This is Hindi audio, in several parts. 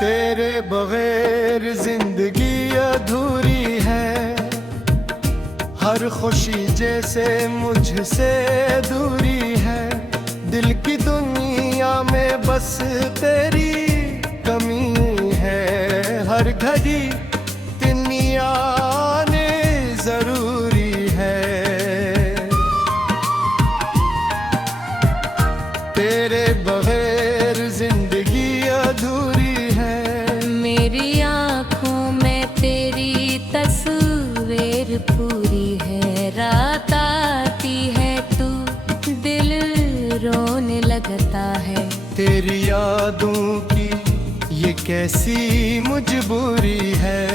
तेरे बगैर जिंदगी अधूरी है, हर खुशी जैसे मुझसे दूरी है। दिल की दुनिया में बस तेरी कमी है, हर घड़ी तेरी आने जरूरी है। तेरे बगैर जिंदगी अधूरी है। मेरी आँखों में तेरी तस्वीर पूरी है। रात आती है तू दिल रोने लगता है। तेरी यादों की ये कैसी मजबूरी है।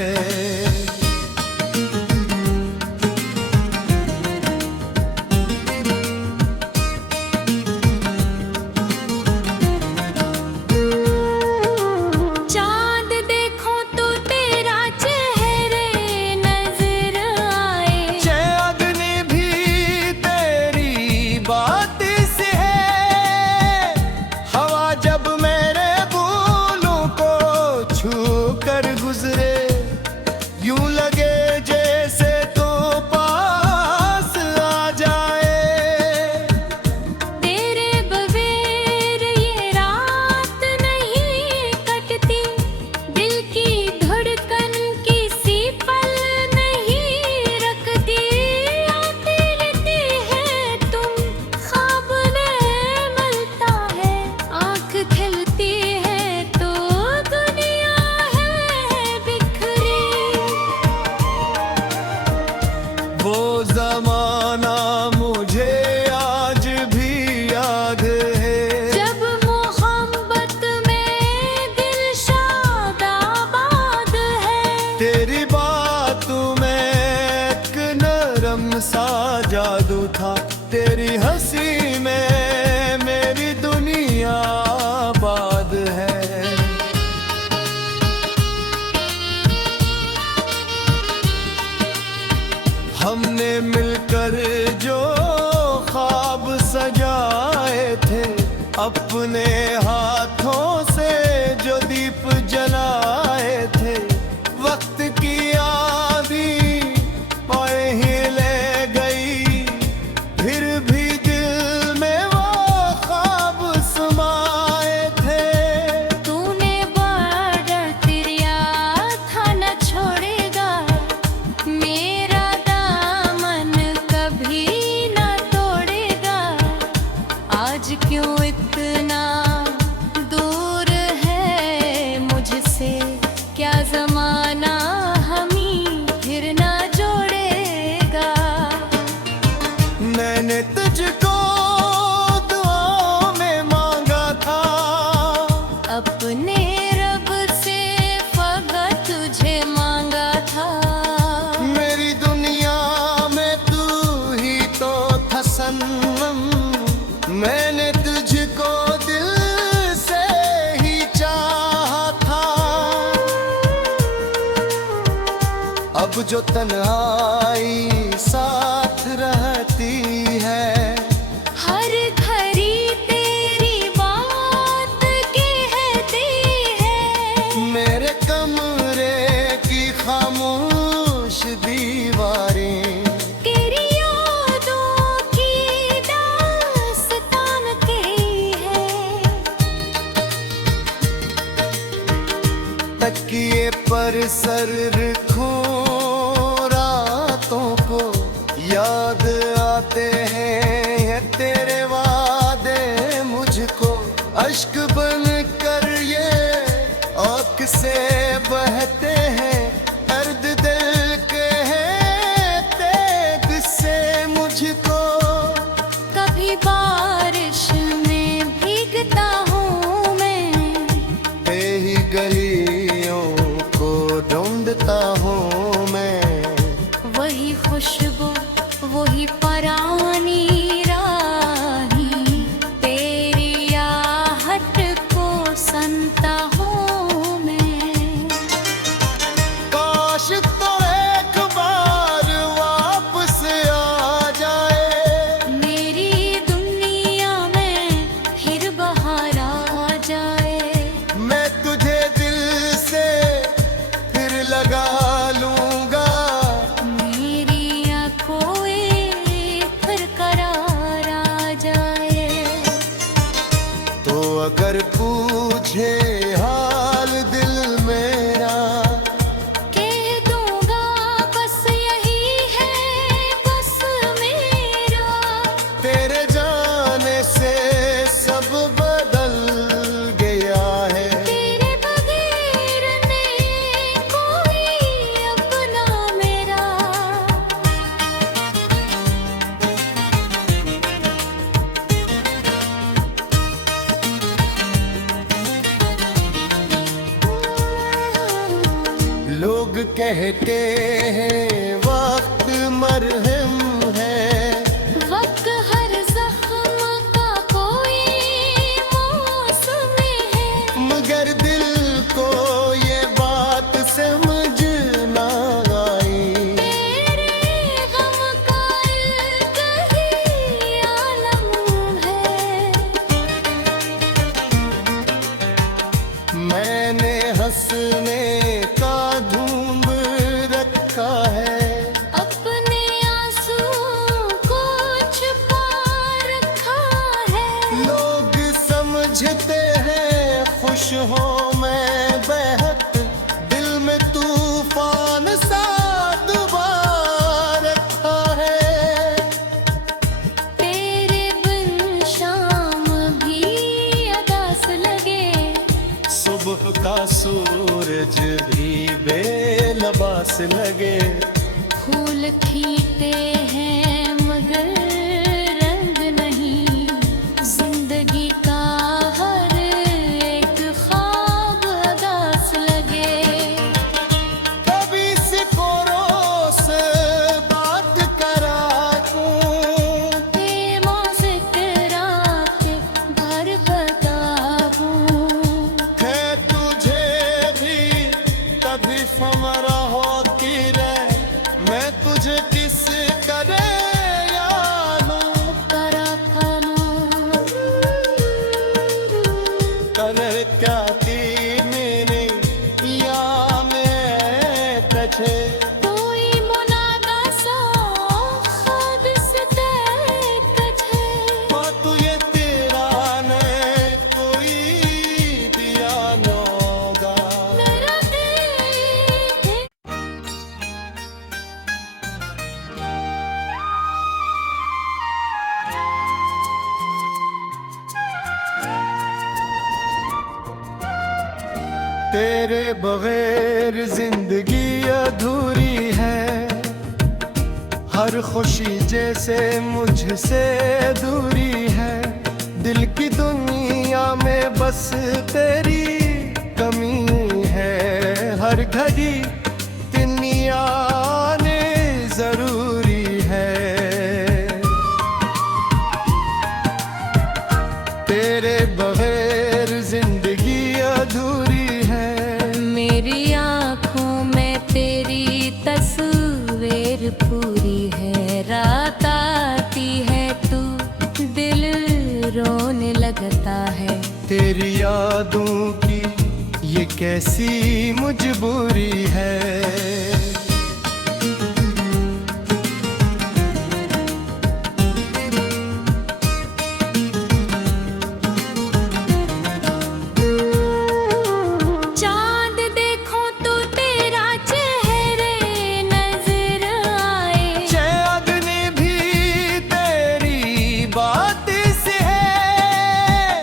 यूं लगे जैसे तो पास आ जाए। तेरे बगैर ये रात नहीं कटती, दिल की धड़कन किसी पल नहीं रखती। आती रहती है तुम, ख्वाब में मिलता है। आँख खिलती है तो दुनिया है बिखरी। वो ज़माना मुझे आज भी याद है, जब मोहब्बत में दिल शाद आबाद है। तेरी बातों में एक नरम सा जादू था। तेरी हंसी में मेरी दुनिया आबाद है। हमने मिलकर जो ख्वाब सजाए थे, अपने हाथों से जो दीप जलाए थे। वक्त की आंधी ओए ही ले गई, फिर भी दिल में वो ख्वाब समाए थे। तूने बॉर्डर तिरिया था न छोड़ेगा, मेरा दामन कभी न तोड़ेगा। आज क्यों इतना दूर है मुझसे, क्या जमाना हमें फिर न जोड़ेगा। मैंने तुझको दुआओं में मांगा था, अपने रब से फकत तुझे मांगा था। मेरी दुनिया में तू ही तो था सनम। मैंने तुझको दिल से ही चाहा था। अब जो तन्हाई साथ रहती है, हर घड़ी तेरी बात कहती है। मेरे कमरे की खामोश दीवारें तेरी यादों की दास्तान कही है। तकिए पर सर रखूं रातों को, याद आते हैं ये तेरे वादे मुझको। अश्क बन कर ये आँख से बहते हैं, दर्द दिल के हैं तेग से मुझको। कभी बारिश में भीगता हूँ मैं, तेरी गलियों को ढूंढता हूँ मैं। वही खुशबू वही पुरानी राही, तेरी आहट को सुनता हूँ मैं। काश तो एक बार वापस आ जाए, मेरी दुनिया में फिर बहार आ जाए। मैं तुझे दिल लगा लूंगा। मेरी आंखों फिर करार आ जाए। तो अगर पूछे हाल दिल मेरा, कह दूंगा बस यही है बस मेरा। तेरे जाने से सब बदल गया है। तेरे बगैर नहीं कोई अपना मेरा। लोग कहते हैं वक्त मरहम है, वक्त हर जख्म का कोई मौसम है। मगर दिल को ये बात समझ ना आई। तेरे गम का एक ही आलम है। मैंने हंसने का धूम रखा है, अपने आंसू को छुपा रखा है। लोग समझते हैं खुश हो मैं बेहद, दिल में तूफान सा दबा रखा है। तेरे बिन शाम भी अदास लगे। सुबह का सूरज भी बेलबास लगे। फूल खिलते हैं मगर रंग नहीं। जिंदगी का हर एक ख्वाब अदास लगे। कभी सिकोरों से बात करा दूं, मौसिकरा के भर बताऊं। है तुझे भी कभी फमरा होती रे, मैं तुझे किस करे यादूं। करा खानों कलर क्या थी मेरी या मैं कछे, कोई मुनादा सा ख्वाब से तैकत है। तू ये तेरा ने कोई दिया नोगा। मेरा दिल तेरे बगैर जिंदगी अधूरी है, हर खुशी जैसे मुझसे दूरी है। दिल की दुनिया में बस तेरी कमी है, हर घड़ी दुनिया आने जरूरी है। तेरे बगैर जिंदगी अधूरी है। मेरी आँखों में तेरी तस्वीर पूरी है। रात आती है तू दिल रोने लगता है। तेरी यादों की ये कैसी मजबूरी है। चांद देखो तो तेरा चेहरे नजर आए। चांदनी भी तेरी बात से है,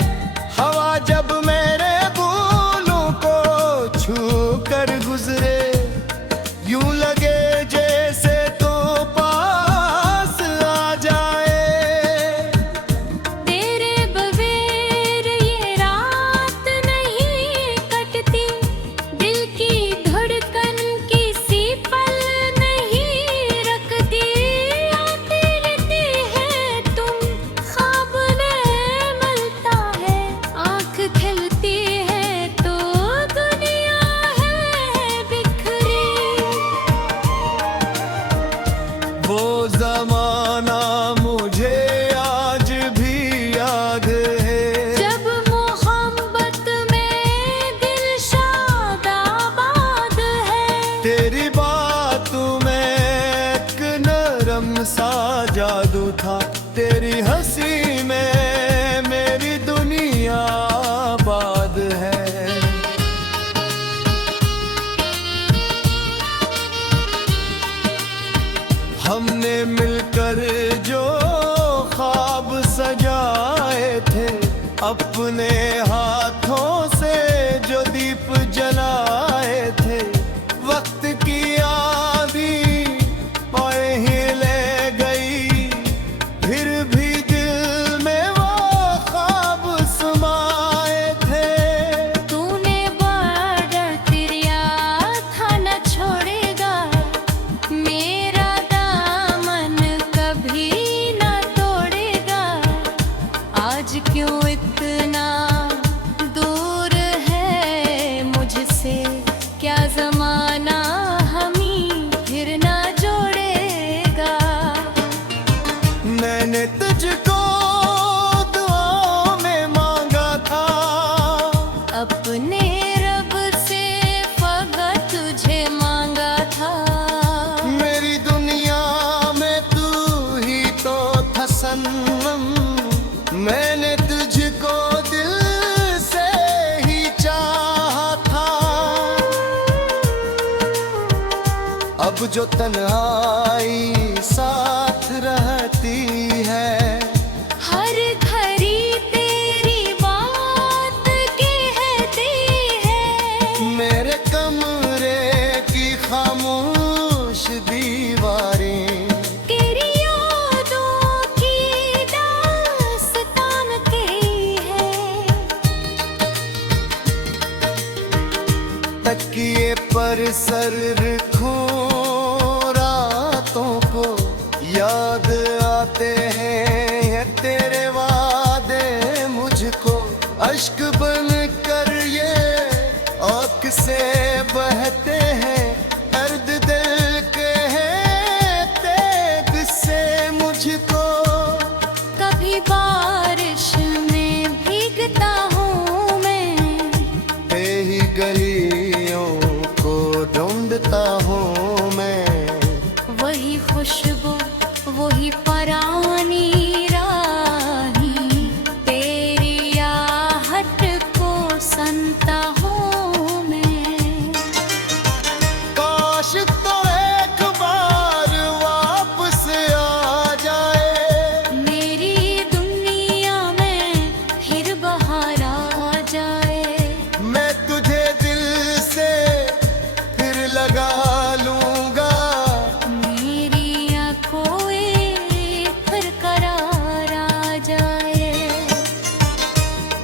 हवा जब मेरे बूलों को छू कर गुजरे हमने मिलकर जो ख्वाब सजाए थे, अपने हाथों से जो दीप जलाए थे, वक्त की आंधी पाए ही ले गई, फिर भी दिल में वो ख्वाब समाए थे। तूने बॉर्डर तिरिया था न छोड़ेगा, मेरा दामन कभी न तोड़ेगा। आज क्यों इतना दूर है मुझसे, क्या जमाना हमें फिर ना जोड़ेगा। मैंने तुझको दुआओं में मांगा था, अपने रब से फकत तुझे मांगा था। मेरी दुनिया में तू ही तो था सनम, मैंने तुझको दिल से ही चाहा था। अब जो तन्हाई साथ रहती है, हर घड़ी तेरी बात कहती है। मेरे कमरे की खामोश दीवारें तेरी यादों की दास्तान कही है। तकिए पर सर रखूं रातों को, याद आते हैं ये तेरे वादे मुझको। अश्क बन कर ये आँख से बहते हैं, दर्द दिल के हैं तेग से मुझको। कभी बारिश में भीगता हूँ मैं, तेरी गलियों को ढूंढता हूँ मैं। वही खुशबू वही परानी राही, तेरी आहट को संता हूँ मैं। काश तो एक बार वापस आ जाए, मेरी दुनिया में फिर बहार आ जाए। मैं तुझे दिल से फिर लगा लूंगा। मेरी आंखों फिर करार आ जाए।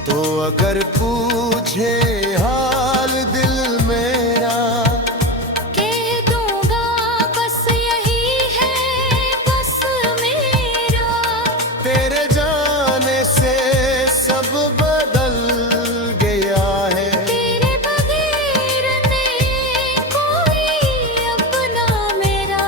तो अगर पूछे हाल दिल मेरा, कह दूंगा बस यही है बस मेरा। तेरे जाने से सब बदल गया है। तेरे बगैर नहीं कोई अपना मेरा।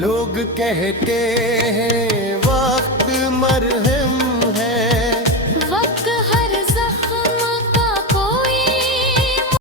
लोग कहते हैं